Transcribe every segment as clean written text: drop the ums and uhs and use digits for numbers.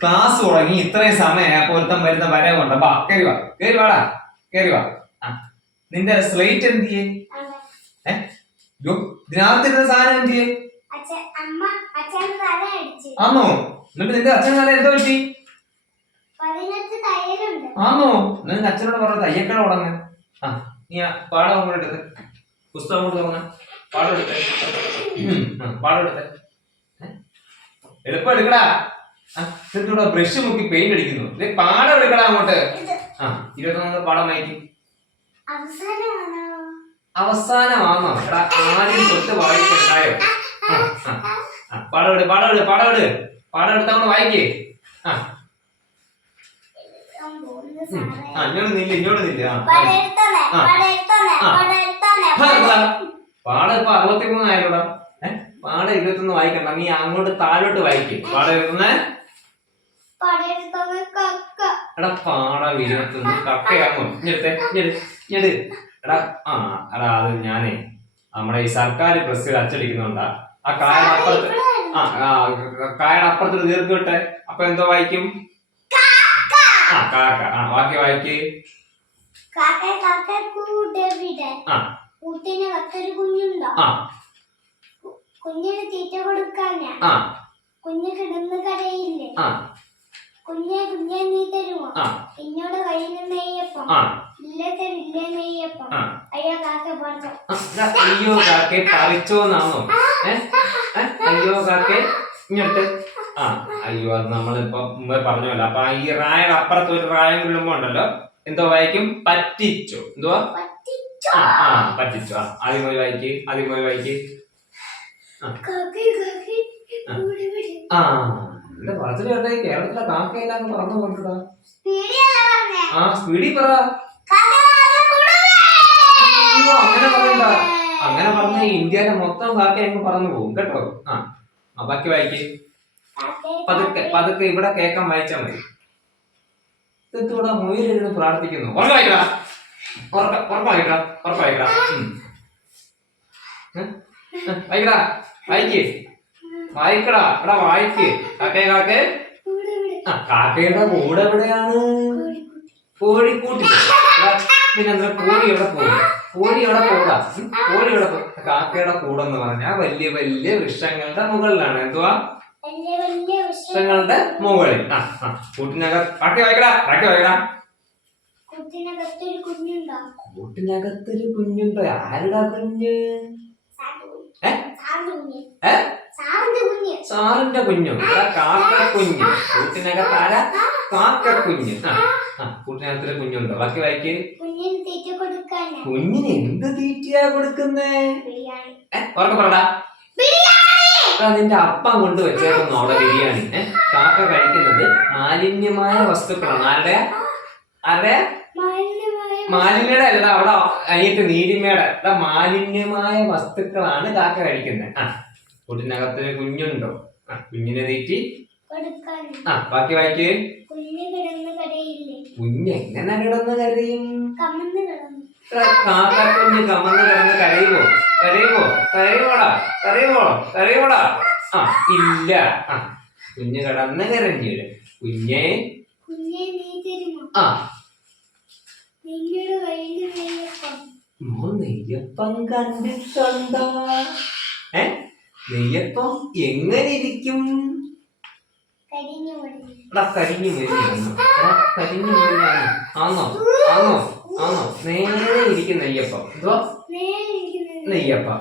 Class തുടങ്ങി ഇത്രയും സമയം പൊരുത്തം വരുന്ന വരവുണ്ട്. ബാ കേറി വാ, കേറി വാടാ, കേറി വാ. നിന്റെ സ്ലേറ്റ് എന്ത് ചെയ്യേ? ഇതിനകത്തിരുന്ന സാധനം എന്ത് ചെയ്യേ? ആന്നോ? എന്നിട്ട് നിന്റെ അച്ഛൻ തല എന്തോ പറ്റി? ആന്നോ? നിന്റെ അച്ഛനോട് പറഞ്ഞ തയ്യക്കട തുടങ്ങ. നീ പാടം അങ്ങോട്ട് എടുത്ത്, പുസ്തകം കൊണ്ട് തുടങ്ങ. പാടം എടുത്തേ, പാടം എടുത്തേ. എളുപ്പം എടുക്കടാ. ഇവിടെ ബ്രഷ് മുക്കി പെയിന്റ് അടിക്കുന്നു. പാടം എടുക്കടാ അങ്ങോട്ട്. 21 പാടം വായിക്കും. അവസാനമാണോ? എടാ ആദ്യം തൊട്ട് വായിക്കണ്ടായോ? പാടം എടു, പാടം എടു, പാടം എടു. പാടം എടുത്തങ്ങോട്ട് വായിക്കേ. ഇങ്ങോട്ട് നില്ല, ഇങ്ങോട്ട് നില്ല. പാടം ഇപ്പൊ 63 ആയാലോടാ. പാടം 21 വായിക്കണ്ട, നീ അങ്ങോട്ട് താഴോട്ട് വായിക്കും. പാടം എഴുതുന്നേ. എടാ പാടം 21 കക്കയാണോ? ഇഞ്ഞെടുത്തേ. എടാ എടാ അത് ഞാനേ നമ്മുടെ ഈ സർക്കാർ പ്രസ്സിൽ അച്ചടിക്കുന്നുണ്ടാ. ആ കായുടെ അപ്പുറത്ത് കായുടെ അപ്പുറത്ത് ദീർഘ ഇട്ടെ. അപ്പൊ എന്തോ വായിക്കും? കാക്ക. ബാക്കി വായിക്ക്. കുഞ്ഞിന് തീറ്റ കൊടുക്കാനാ. കുഞ്ഞ് കിടന്ന് കരയില്ലേ? കുഞ്ഞെ നീ തരുമോ? എന്നോട് കയ്യിൽ നെയ്യപ്പം. ഇല്ല തരില്ല നെയ്യപ്പം. അയ്യോ കാക്ക പറിച്ചോ. അയ്യോ കാക്കെ പറിച്ചോന്നാണോ? അയ്യോ കാക്കെ ഇങ്ങോട്ട്. അയ്യോ അത് നമ്മളിപ്പോ മുമ്പേ പറഞ്ഞല്ലോ. അപ്പൊ ഈ റായുടെ അപ്പുറത്ത് ഒരു റായം വിടുമ്പോ ഉണ്ടല്ലോ, എന്തോ വായിക്കും? പറ്റിച്ചോ. എന്തുവാ? പറ്റിച്ചോ. ആദ്യം പോയി വായിക്ക്, ആദ്യം പോയി വായിക്ക്. എന്റെ പറച്ചിൽ കേട്ടെ, കേരളത്തിലെ കാക്കയെല്ലാം പറഞ്ഞു പോയിട്ടാ. സ്പീഡിൽ പറ. അങ്ങനെ പറയണ്ട. അങ്ങനെ പറഞ്ഞ ഇന്ത്യയിലെ മൊത്തം കാക്ക അങ്ങ് പറന്നു പോകും കേട്ടോ. ബാക്കി വായിക്ക്. പതുക്കെ പതുക്കെ ഇവിടെ കേക്കാൻ വായിച്ചാ മതി. ഇതൂടെ മുയിലിരുന്ന് പ്രാർത്ഥിക്കുന്നു. ഉറക്കം വായിക്കടാ, ഉറക്കം വായിക്കടാ, ഉറക്കം വായിക്കടാ. വായിക്കടാ, വായിക്ക്, വായിക്കടാ. എടാ വായിക്ക്. കാക്കേ കാക്കേ. കാക്കയുടെ കൂടെ എവിടെയാണ്? കോഴിക്കൂട്ടിൽ. പിന്നെന്താ കോഴി എവിടെ പോകും? കോഴി എവിടെ പോകാ? കോഴി എവിടെ പോകും? കാക്കയുടെ കൂടെ എന്ന് പറഞ്ഞാൽ വലിയ വലിയ വൃക്ഷങ്ങളുടെ മുകളിലാണ്. എന്തുവാ? വൃക്ഷങ്ങളുടെ മുകളിൽ. കൂട്ടിനകത്ത്. ബാക്കി വായിക്കടാ, ബാക്കി വായിക്കടാ. കൂട്ടിനകത്തൊരു കുഞ്ഞുണ്ടോ? ആരുടെ കുഞ്ഞ്? സാറിന്റെ കുഞ്ഞു. കാക്ക കുഞ്ഞ്. കൂട്ടിനകത്ത് ആരാ? കാക്ക കുഞ്ഞ്. കൂട്ടിനകത്തൊരു കുഞ്ഞുണ്ടോ? ബാക്കി വായിക്ക്. കുഞ്ഞിന് എന്ത് തീറ്റയാ കൊടുക്കുന്നേ? ഉറക്കെ പറടാ. നിന്റെ അപ്പം കൊണ്ട് വെച്ചേക്കുന്നു അവിടെ ബിരിയാണി. കാക്ക കഴിക്കുന്നത് മാലിന്യമായ വസ്തുക്കളാണ്. ആരുടെ? ആരുടെ? മാലിന്യയുടെ അല്ല, അവിടെ അനിയത്ത് നീലിമയുടെ. മാലിന്യമായ വസ്തുക്കളാണ് കാക്ക കഴിക്കുന്നത്. കൂട്ടിനകത്തൊരു കുഞ്ഞുണ്ടോ? കുഞ്ഞിനെ തീറ്റി. ബാക്കി വായിക്ക്. കുഞ്ഞ് എങ്ങനെ കിടന്ന് കരയും? കാക്ക കുഞ്ഞ് കമന്ന് കിടന്ന് കരയുവോ? കരയുവോ? കരയുവോടാ, കരയുവോ? കരയുവോടാ? ഇല്ല. കുഞ്ഞ് കിടന്ന് കരഞ്ഞില്ല. കുഞ്ഞെ നെയ്യപ്പം കണ്ടിട്ടുണ്ടോ? നെയ്യപ്പം എങ്ങനെ ഇരിക്കും? കരിഞ്ഞു മുരിഞ്ഞാണ്. കരിഞ്ഞു മുരിഞ്ഞാണ്. ആന്നോ? ആന്നോ? ആന്നോ? നേരെ ഇരിക്കും നെയ്യപ്പം. എന്തോ നെയ്യപ്പം.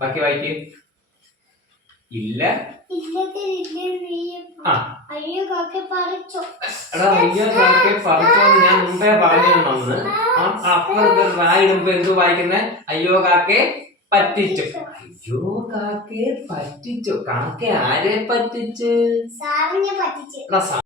ബാക്കി വായിക്ക്. ഇല്ല. അയ്യോ കാക്കെ പറിച്ചോ. എടാ അയ്യോ കാക്കെ പറിച്ചോന്ന് ഞാൻ മുമ്പേ പറഞ്ഞു തന്നു. അപ്പുറത്ത് റായിടുമ്പോ എന്തു വായിക്കുന്നേ? അയ്യോ കാക്കെ പറ്റിച്ചു. അയ്യോ കാക്കെ പറ്റിച്ചു. കാക്ക ആരെ പറ്റിച്ച്? സാറിനെ പറ്റിച്ചു.